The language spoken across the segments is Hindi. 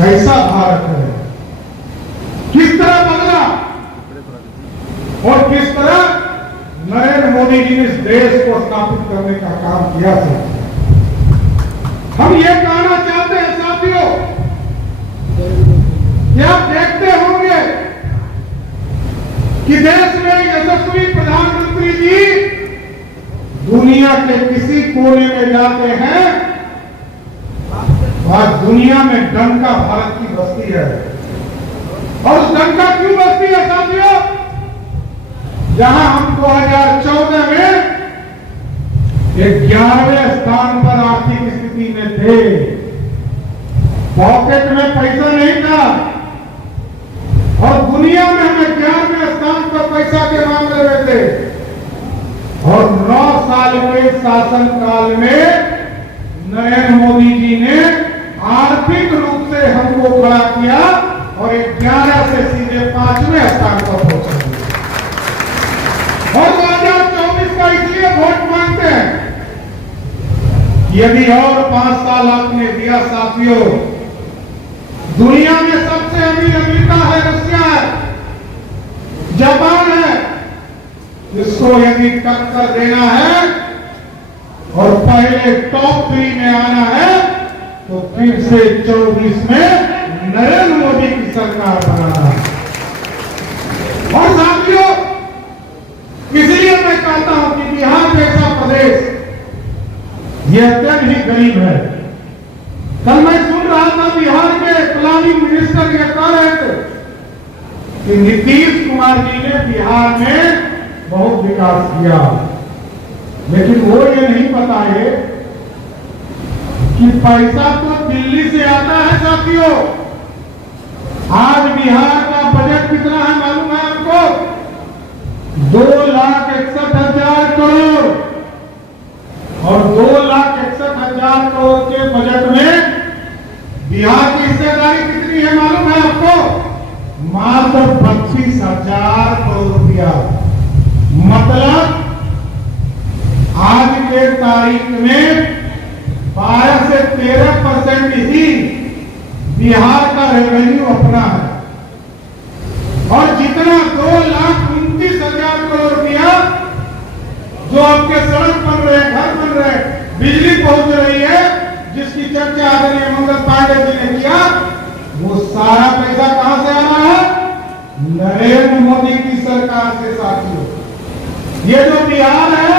कैसा भारत है, किस तरह बदला और किस तरह नरेंद्र मोदी जी ने इस देश को स्थापित करने का काम किया था। हम ये कहना चाहते हैं साथियों कि आप देखते होंगे कि देश में यशस्वी प्रधानमंत्री जी दुनिया के किसी कोने में जाते हैं, आज दुनिया में डंका भारत की बस्ती है। और उस डंका क्यों बस्ती है साथियों? जहां हम 2014 में 11वें स्थान पर आर्थिक स्थिति में थे, पॉकेट में पैसा नहीं था और दुनिया में हमें 11वें स्थान पर पैसा के मामले में थे। और 9 साल के शासनकाल में नरेंद्र मोदी जी ने आर्थिक रूप से हमको खड़ा किया और 11 से सीधे 5वें स्थान पर पहुंचा। और 2024 का इसलिए वोट मांगते हैं, यदि और 5 साल आपने दिया साथियों, दुनिया में सबसे अमीर अमेरिका है, रशिया है, जापान है, इसको यदि टक्कर देना है और पहले टॉप 3 में आना है तो फिर से 24 में नरेंद्र मोदी की सरकार बनाना है। और साथियों, इसलिए मैं कहता हूं कि बिहार जैसा प्रदेश यह अत्यंत ही गरीब है। कल मैं सुन रहा था बिहार के प्लानिंग मिनिस्टर ये कह रहे थे कि नीतीश कुमार जी ने बिहार में बहुत विकास किया, लेकिन वो ये नहीं पता है कि पैसा तो दिल्ली से आता है साथियों। आज बिहार का बजट कितना है मालूम है आपको? 2,61,000 करोड़। और 2,61,000 करोड़ के बजट में बिहार की हिस्सेदारी कितनी है मालूम है आपको? मात्र 25,000 करोड़ रुपया। मतलब आज के तारीख में 12 से 13% ही बिहार का रेवेन्यू अपना है। और जितना 2,29,000 करोड़ रुपया जो आपके सड़क बन रहे, घर बन रहे, बिजली पहुंच रही है, जिसकी चर्चा आदरणीय मंगल पांडे जी ने किया, वो सारा पैसा कहां से आ रहा है? नरेंद्र मोदी की सरकार से साथियों। ये जो बिहार है,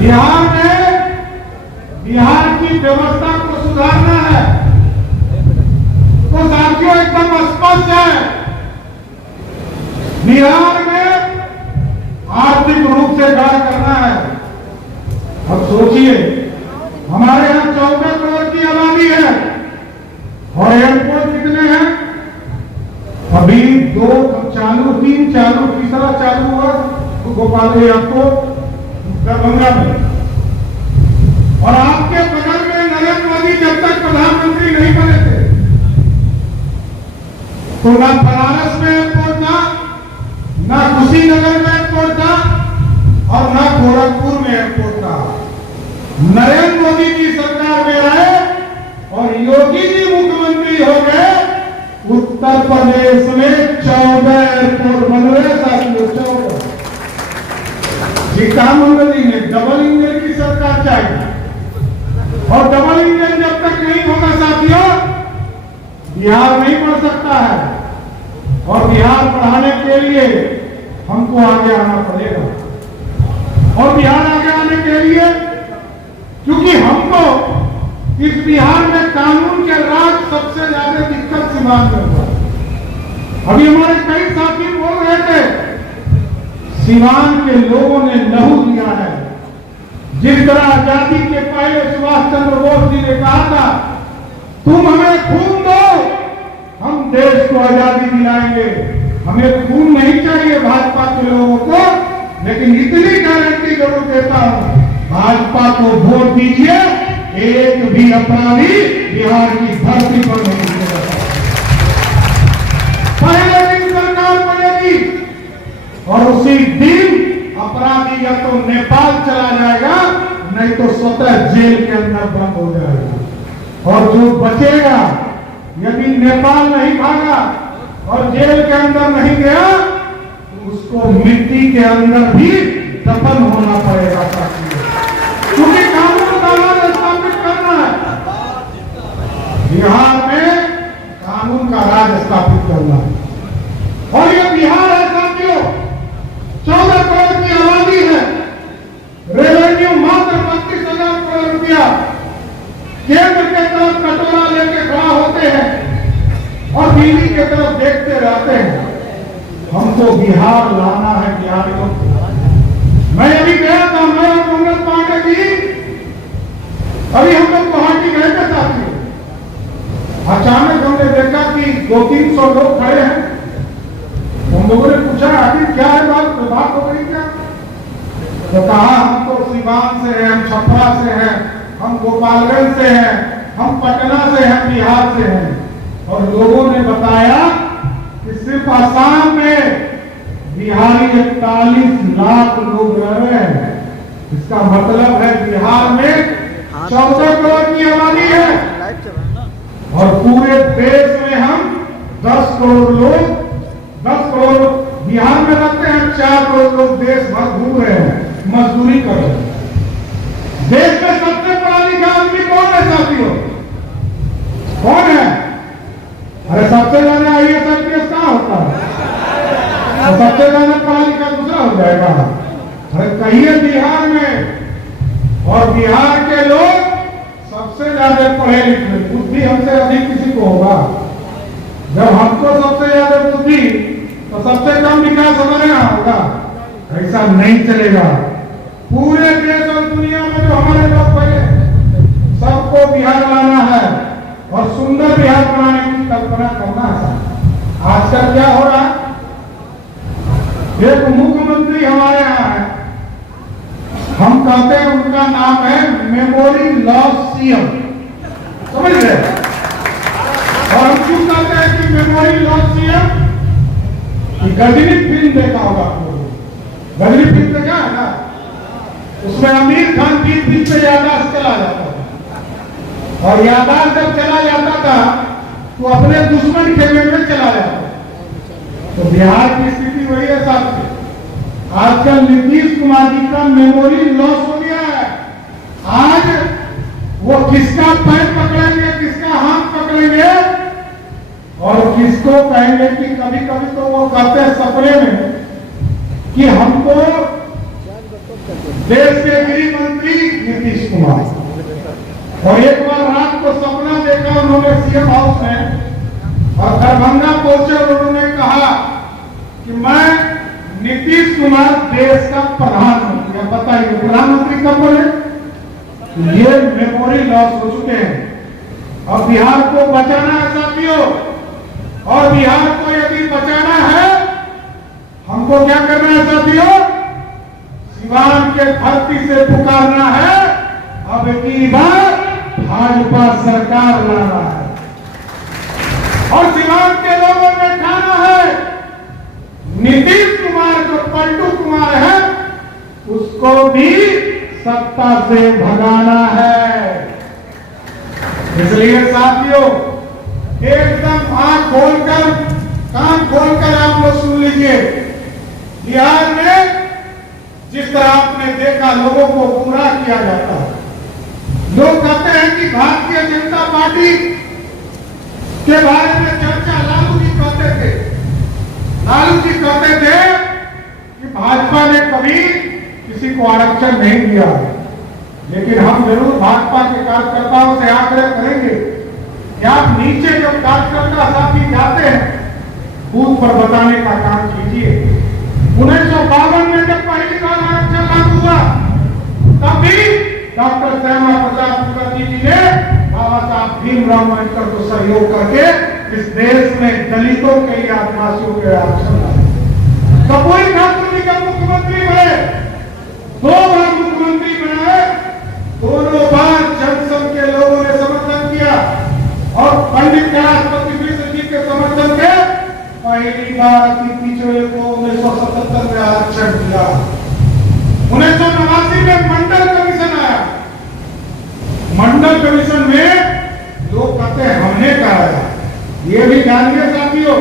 बिहार में बिहार की व्यवस्था को सुधारना है तो साथियों एकदम स्पष्ट है, बिहार में आर्थिक रूप से गाढ़ करना है। अब सोचिए, हमारे यहां 14 करोड़ की आबादी है और एयरपोर्ट कितने हैं? अभी 2 चालू, 3 चालू, तीसरा चालू हुआ तो गोपाल एयरपोर्ट दरभंगा में। और आपके बगल में नरेंद्र मोदी जब तक प्रधानमंत्री नहीं बने थे तो ना बनारस में एयरपोर्ट था, ना कुशीनगर में एयरपोर्ट था और ना गोरखपुर में एयरपोर्ट था। नरेंद्र मोदी की सरकार में आए और योगी जी मुख्यमंत्री हो गए, उत्तर प्रदेश में 14 एयरपोर्ट बन रहे साथियों, 14। मंगल जी ने डबल इंजन की सरकार चाहिए और डबल इंजन जब तक नहीं होगा साथियों, बिहार नहीं बढ़ सकता है। और बिहार बढ़ाने के लिए हमको आगे आना पड़ेगा। और बिहार आगे आने के लिए, क्योंकि हमको इस बिहार में कानून के राज सबसे ज्यादा दिक्कत सीमांत में हुआ। अभी हमारे कई साथी बोल रहे थे, सीवान के लोगों ने लहू दिया है। जिस तरह आजादी के पहले सुभाष चंद्र बोस जी ने कहा था, तुम हमें खून दो, हम देश को आजादी दिलाएंगे। हमें खून नहीं चाहिए भाजपा के लोगों को, लेकिन इतनी गारंटी जरूर देता हूं, भाजपा को वोट दीजिए, एक भी अपराधी बिहार की धरती पर नहीं मिलेगा। पहले दिन सरकार बनेगी और उसी दिन अपराधी या तो नेपाल चला जाएगा, नहीं नहीं तो स्वतः जेल के अंदर बंद हो जाएगा। और जो बचेगा, यदि नेपाल नहीं भागा और जेल के अंदर नहीं गया, तो उसको मिट्टी के अंदर भी दफन होना पड़ेगा साथियों, क्योंकि कानून का राज स्थापित करना है। बिहार में कानून का राज स्थापित करना है। और ये बिहार है साथियों, 14 करोड़ की आबादी है, रेवेन्यू मात्र 32,000 करोड़ रुपया। केंद्र के तरफ कटोरा लेके खड़ा होते हैं और दिल्ली के तरफ देखते रहते हैं। हमको बिहार लाना है, बिहारियों को। मैं अभी गया था, मैं और मंगल पांडे जी अभी हम लोग गुवाहाटी गए थे साथियों। अचानक हमने देखा कि 200-300 लोग खड़े हैं। हम लोगों ने पूछा आखिर क्या है बात हो गई क्या? तो कहा हम तो सीवान से हैं, हम छपरा से हैं, हम गोपालगंज से हैं, हम पटना से हैं, बिहार से हैं। और लोगों ने बताया कि सिर्फ आसाम में बिहारी 41 लाख लोग रह रहे हैं। इसका मतलब है बिहार में 14 करोड़ की आबादी है और पूरे देश में हम 10 करोड़ लोग, 10 करोड़ बिहार में रहते हैं, 4 करोड़ लोग देश भर घूम रहे हैं, मजदूरी कर रहे हैं। देश में सबसे पढ़ा लिखा आदमी कौन है साथियों? कौन है? अरे सबसे ज्यादा आईएएस आईपीएस कहाँ होता है? तो सबसे ज्यादा पढ़ा लिखा दूसरा हो जाएगा। अरे कहिए बिहार में, और बिहार के लोग सबसे ज्यादा पढ़े लिखे, बुद्धि हमसे अधिक किसी को होगा। जब हमको सबसे ज्यादा बुद्धि तो सबसे कम विकास हमारे यहाँ होगा। ऐसा नहीं चलेगा। पूरे देश और दुनिया में जो हमारे लोग पहले, सबको बिहार लाना है और सुंदर बिहार बनाने की कल्पना करना है। आजकल क्या हो रहा है, एक मुख्यमंत्री हमारे यहाँ है, हम कहते हैं उनका नाम है मेमोरी लॉस सीएम, समझ गए? और हम क्यों कहते हैं कि memory loss CM? Ghajini film देखा होगा आप लोगों ने, गजनी फिल्म देखा है ना? उसमें आमिर खान बीच में याददाश्त चला जाता था, और याददाश्त जब चला जाता था तो अपने दुश्मन खेमे में चला जाता था। तो बिहार की स्थिति वही है साहब। आजकल नीतीश कुमार जी का मेमोरी लॉस हो गया है। आज वो किसका पैर पकड़ेंगे, किसका हाथ पकड़ेंगे और किसको कहेंगे कि कभी कभी तो वो कहते हैं सपने में कि हमको देश के गृह मंत्री नीतीश कुमार, और एक बार रात को सपना देखा उन्होंने सीएम हाउस में और दरभंगा पहुंचे और उन्होंने कहा कि मैं नीतीश कुमार देश का प्रधानमंत्री। अब बताइए प्रधानमंत्री कब बोले? ये मेमोरी लॉस हो चुके हैं। अब बिहार को बचाना है साथियों, और बिहार को यदि बचाना है, हमको क्या करना है साथियों? सिवान के धरती से पुकारना है, अब की बार भाजपा सरकार लाना है और सिवान के लोगों ने ठाना है नीतीश कुमार जो पलटू कुमार है उसको भी सत्ता से भगाना है। इसलिए साथियों एकदम आंख खोलकर, कान खोलकर आप लोग सुन लीजिए। बिहार में जिस तरह आपने देखा लोगों को गुमराह किया जाता है। लोग कहते हैं कि भारतीय जनता पार्टी के बारे में चर्चा लालू जी कहते थे। लालू जी कहते थे कि भाजपा ने कभी किसी को आरक्षण नहीं दिया, लेकिन हम जरूर भाजपा के कार्यकर्ताओं से आग्रह करेंगे कि आप नीचे जब कार्यकर्ता साथी जाते हैं बूथ पर बताने का काम कीजिए। 1952 में जब पहली बार आरक्षण लागू हुआ तब भी डॉक्टर श्यामा प्रसाद मुखर्जी जी ने बाबा साहब भीमराव अम्बेडकर को सहयोग करके इस देश में दलितों के लिए, आदिवासियों के आरक्षण लाए। कपूरी ठाकुर जी का मुख्यमंत्री बने, 2 बार मुख्यमंत्री बनाए, दोनों बार जनसंघ के लोगों ने समर्थन किया और पंडित कैलाशपति मिश्र जी के समर्थन से पहली बार अति पिछड़े को 1977 में आरक्षण दिया। 1989 में मंडल कमीशन आया, ये भी जानिए साथियों,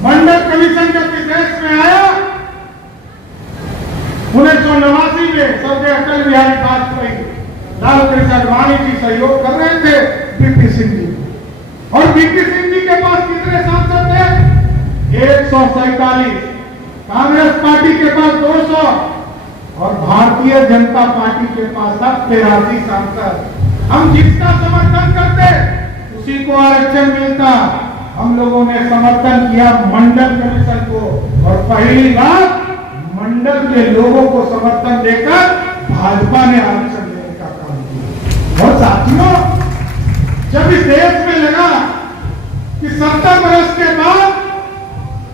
मंडल कमीशन जब इस देश में आया 1989 में स्वर्गीय अटल बिहारी वाजपेयी, लाल कृष्ण आडवाणी जी सहयोग कर रहे थे बीपी सिंह जी, और बीपी सिंह जी के पास कितने सांसद थे? 147, कांग्रेस पार्टी के पास 200 और भारतीय जनता पार्टी के पास 83 सांसद। हम जिसका समर्थन करते उसी को आरक्षण मिलता। हम लोगों ने समर्थन किया मंडल कमीशन को, और पहली बार मंडल के लोगों को समर्थन देकर भाजपा ने आरक्षण देने का काम किया। और साथियों, जब इस देश में लगा कि 70 वर्ष के बाद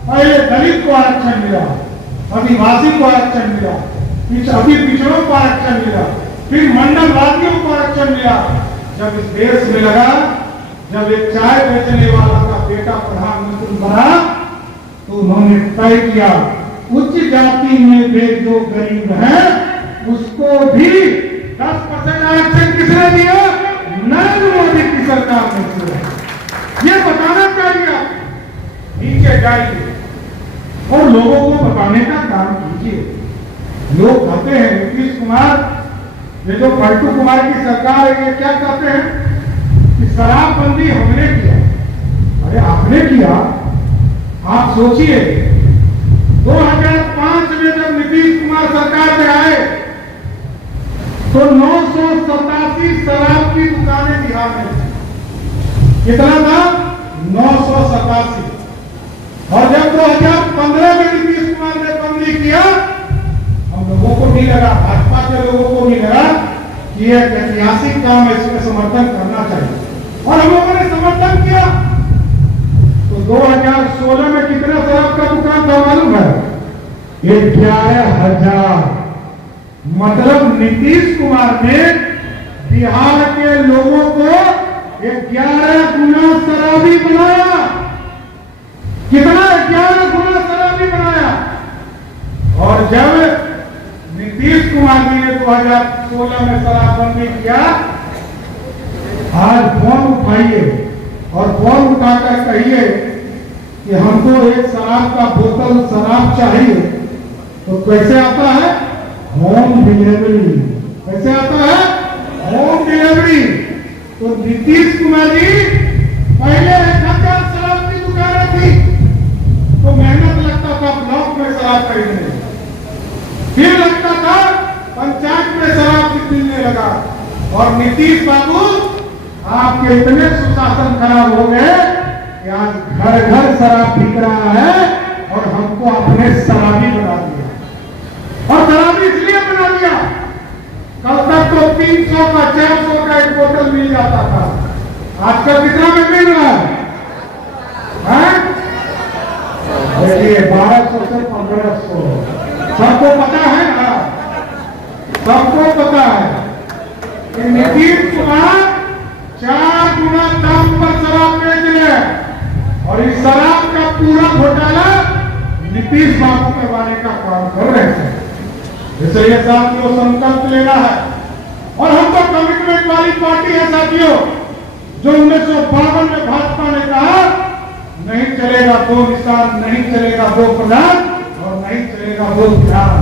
पहले दलित को आरक्षण मिला, आदिवासी को आरक्षण मिला, अभी पिछड़ों को आरक्षण मिला, फिर मंडलवादियों को आरक्षण मिला, जब इस देश में लगा, जब एक चाय बेचने वाला का बेटा प्रधानमंत्री बना, तो उन्होंने तय किया उच्च जाति में भी जो गरीब है उसको भी 10% आरक्षण किसने दिया? नरेंद्र मोदी की सरकार ने दिया। ये बताना चाहिए। नीचे जाइए और लोगों को बताने का काम कीजिए। लोग कहते हैं नीतीश कुमार, ये जो पलटू कुमार की सरकार है, ये क्या कहते हैं कि शराबबंदी हमने किया। अरे आपने किया? आप सोचिए 2005 में जब नीतीश कुमार सरकार में आए तो 987 शराब की दुकानें बिहार में थी। कितना था? 987। और जब 2015 में नीतीश कुमार ने बंदी किया, हम लोगों को नहीं लगा, भाजपा के लोगों को नहीं लगा कि यह ऐतिहासिक काम है, इसमें समर्थन करना चाहिए, और हम लोगों ने समर्थन किया। तो 2016 में कितना शराब का दुकान था मालूम है? 11,000। मतलब नीतीश कुमार ने बिहार के लोगों को 11 गुना शराबी बनाया। कितना? 11 गुना शराबी बनाया। और जब नीतीश कुमार जी ने 2016 में शराबबंदी किया, आज फोन उठाइए और फोन उठाकर कहिए कि हमको एक शराब का बोतल शराब चाहिए, तो कैसे आता है? Home delivery. कैसे आता है? Home delivery. तो नीतीश कुमार जी पहले 1,000 शराब की दुकानें थी, तो मेहनत लगता था ब्लॉक में शराब खरीदने, फिर लगता था पंचायत में शराब मिलने लगा। और नीतीश बाबू आपके इतने सुशासन खराब हो गए कि आज घर घर शराब बिक रहा है, और हमको अपने शराबी बना दिया। और शराबी इसलिए बना दिया, कल तक तो 300 का 400 का एक बोतल मिल जाता था, आजकल कितना में मिल रहा है? देखिए 1200 से 1500। सबको पता है ना, सबको पता है कि नीतीश कुमार 4 गुना दाम पर शराब बेच रहे हैं, और इस शराब का पूरा घोटाला नीतीश बाबू करवाने का काम कर रहे हैं। इसलिए साथियों संकल्प लेना है, और हम तो कमिटमेंट वाली पार्टी है साथियों, जो 1952 में भाजपा ने कहा नहीं चलेगा 2 निशान, नहीं चलेगा 2 प्रधान, और नहीं चलेगा 2 ध्यान।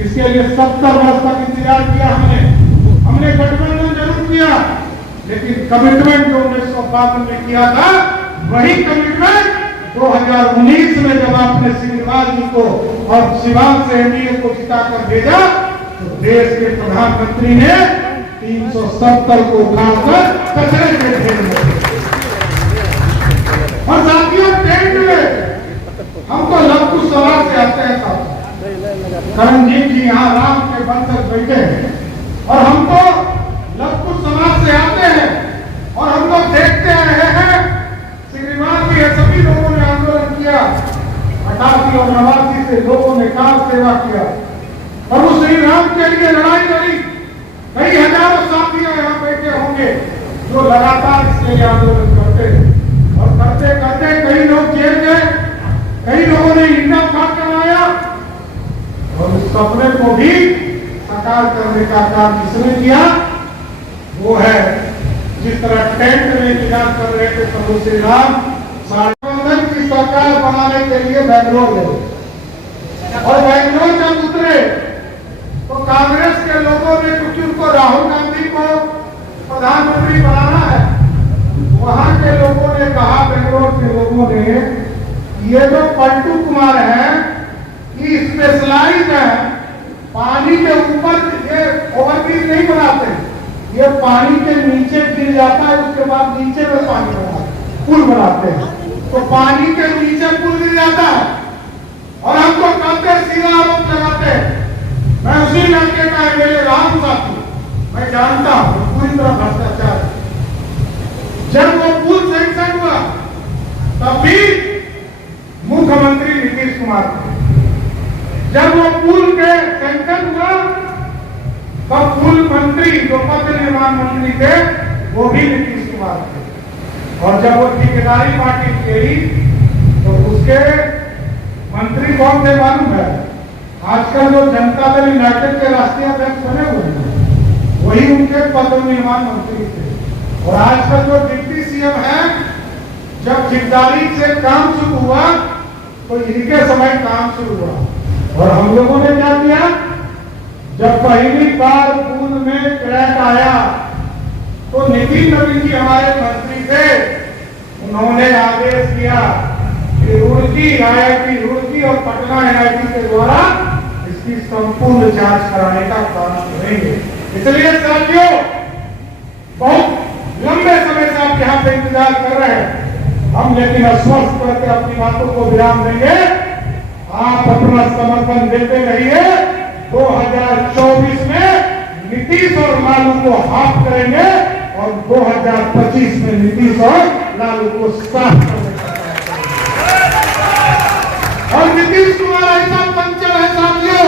इसके लिए 70 वर्ष तक इंतजार किया हमने गठबंधन जरूर किया, लेकिन कमिटमेंट जो 1952 में किया था, वही कमिटमेंट 2019 में जब आपने श्रीनिवास जी को और शिवान से एनडीए को जिताकर भेजा, तो देश के प्रधानमंत्री ने 370 को उठाकर कचरे के ढेर में। और साथियों टेंट में हम तो लखनऊ समाज से आते हैं साहब, करणजीत जी यहाँ राम के बंधक बैठे हैं, और हम तो लखनऊ समाज से आते हैं, और हम लोग देखते रहे हैं श्रीनिवास जी सभी लोगों ने आंदोलन किया, 88 और 89 से लोगों ने कार सेवा किया, और उस श्री राम के लिए लड़ाई लड़ी। कई हजारों साथियों यहाँ बैठे होंगे जो लगातार इसके लिए आंदोलन करते हैं, और करते करते कई लोग जेल गए, कई लोगों ने इंडिया फाट कराया, और उस सपने को भी साकार करने का काम किसने किया? वो है जिस तरह टेंट में इंतजार कर रहे थे प्रभु श्री राम, गठबंधन की सरकार बनाने के लिए बेंगलोर गए और बेंगलोर जब उतरे तो कांग्रेस के लोगों ने, क्योंकि उनको राहुल गांधी को प्रधानमंत्री बनाना है, वहां के लोगों ने कहा, बेंगलोर के लोगों ने, ये जो पलटू कुमार है ये स्पेशलाइज है, पानी के ऊपर ये ओवरब्रिज नहीं बनाते, ये पानी के नीचे गिर जाता है, उसके बाद नीचे में पानी बनाते, पुल बनाते हैं, तो पानी के नीचे पुल गिर जाता है और हमको कहते सीधा आरोप लगाते हैं। मैं उसी लड़के का मेरे राम साथी, मैं जानता हूं पूरी तरह भ्रष्टाचार। जब वो पुल सैंक्शन हुआ तब भी मुख्यमंत्री नीतीश कुमार थे। जब वो पुल के सैंक्शन हुआ तब पुल मंत्री, जो पथ निर्माण मंत्री थे, वो भी नीतीश कुमार थे। और जब वो ठेकेदारी पार्टी गई तो उसके मंत्री कौन थे मालूम है? आजकल जो जनता दल यूनाइटेड के राष्ट्रीय अध्यक्ष बने हुए हैं, वही उनके पथ निर्माण मंत्री थे। और आजकल जो डिप्टी सीएम है, जब ठेकेदारी से काम शुरू हुआ तो इनके समय काम शुरू हुआ। और हम लोगों ने क्या किया? जब पहली बार पुल में क्रैक आया तो नितिन नवीन जी हमारे मंत्री थे, उन्होंने आदेश दिया कि रुड़की, IIT रुड़की और पटना NIT के द्वारा इसकी संपूर्ण जांच कराने का काम करेंगे। इसलिए साथियों, बहुत लंबे समय से आप यहाँ पे इंतजार कर रहे हैं, हम लेकिन आश्वस्त करके अपनी बातों को विराम देंगे। आप अपना समर्थन देते रहिए। 2024 में नीतीश और लालू को हाफ करेंगे और 2025 में नीतीश और लालू को साफ करने का और नीतीश कुमार ऐसा पंचर है साथियों,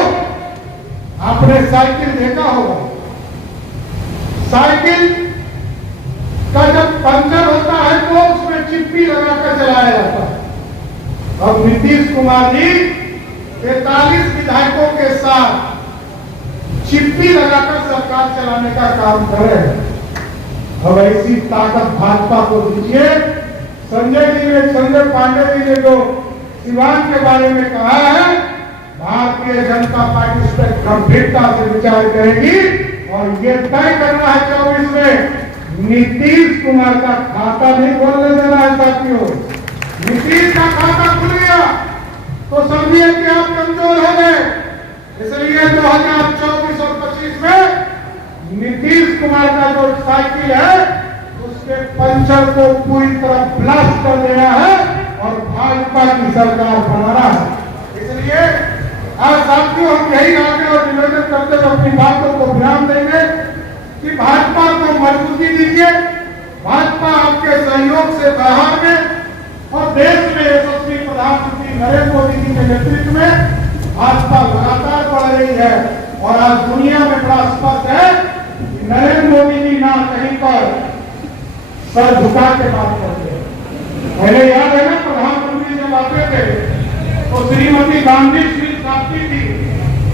आपने साइकिल देखा होगा, साइकिल का जब पंचर होता है तो उसमें चिप्पी लगाकर चलाया जाता है। अब नीतीश कुमार जी 43 विधायकों के साथ चिप्पी लगाकर सरकार चलाने का काम कर रहे हैं। अब ऐसी ताकत भाजपा को दीजिए। संजय पांडे जी ने जो सिवान के बारे में कहा है, भारतीय जनता पार्टी उस पर गंभीरता से विचार करेगी और ये तय करना है 24 में नीतीश कुमार का खाता नहीं खोलने देना है साथियों। नीतीश का खाता खुल गया तो समझिए कि आप कमजोर हो गए। इसलिए 2024 और 25 में नीतीश कुमार का जो साइकिल है उसके पंचर को पूरी तरह ब्लास्ट कर देना है और भाजपा की सरकार बनाना है। इसलिए आज साथियों, हम यही आगे और निवेदन करते हुए अपनी बातों को विराम देंगे कि भाजपा को मजबूती दीजिए। भाजपा आपके सहयोग से बिहार में और देश में यशस्वी प्रधानमंत्री नरेंद्र मोदी जी के नेतृत्व में भाजपा लगातार बढ़ रही है और आज दुनिया में बड़ा स्पष्ट है कि नरेंद्र मोदी जी ना कहीं पर सर झुका के बात करते हैं। पहले याद है ना, प्रधानमंत्री जब आते थे तो श्रीमती गांधी श्री साथी थी,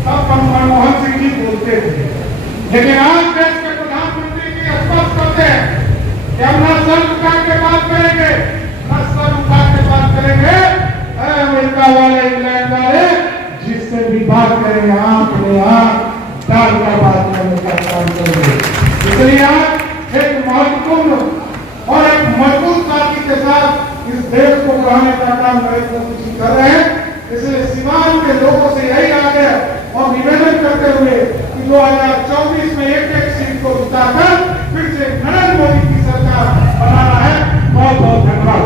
तब मनमोहन सिंह जी बोलते थे। लेकिन आज देश के प्रधानमंत्री जी स्पष्ट करते हैं कि हम न सर झुका के बात करेंगे, न सर उठा के बात करेंगे। अमेरिका वाले, इंग्लैंड वाले जिससे भी बात करेंगे आंख में आंख डालकर बात करने का काम करेंगे। इसलिए आज एक महत्वपूर्ण और एक मजबूत साथी के साथ इस देश को बढ़ाने का काम नरेंद्र मोदी जी कर रहे हैं। इसलिए सीमांत के लोगों से यही आग्रह और निवेदन करते हुए कि 2024 में एक सीट को जिताकर फिर से नरेंद्र मोदी की सरकार बनाना है। बहुत बहुत धन्यवाद।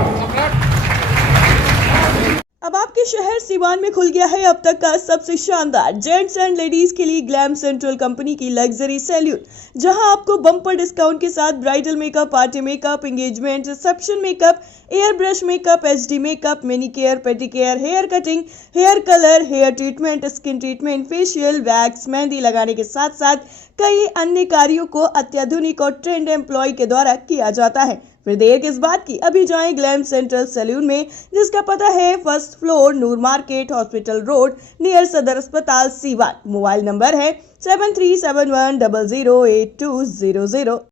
अब आपके शहर सीवान में खुल गया है अब तक का सबसे शानदार जेंट्स एंड लेडीज के लिए ग्लैम सेंट्रल कंपनी की लग्जरी सैलून, जहां आपको बम्पर डिस्काउंट के साथ bridal makeup, party makeup, engagement, reception makeup, air brush makeup, HD makeup, manicure, pedicure, hair cutting, hair colour, hair treatment, skin treatment, facial, wax, mehndi लगाने के साथ साथ कई अन्य कार्यों को अत्याधुनिक और ट्रेंड एम्प्लॉय के द्वारा किया जाता है। फिर देर किस बात की, अभी जाएं ग्लैम सेंट्रल सैलून में, जिसका पता है 1st फ्लोर, नूर मार्केट, हॉस्पिटल रोड, नियर सदर अस्पताल, सीवान। मोबाइल नंबर है 7371008200।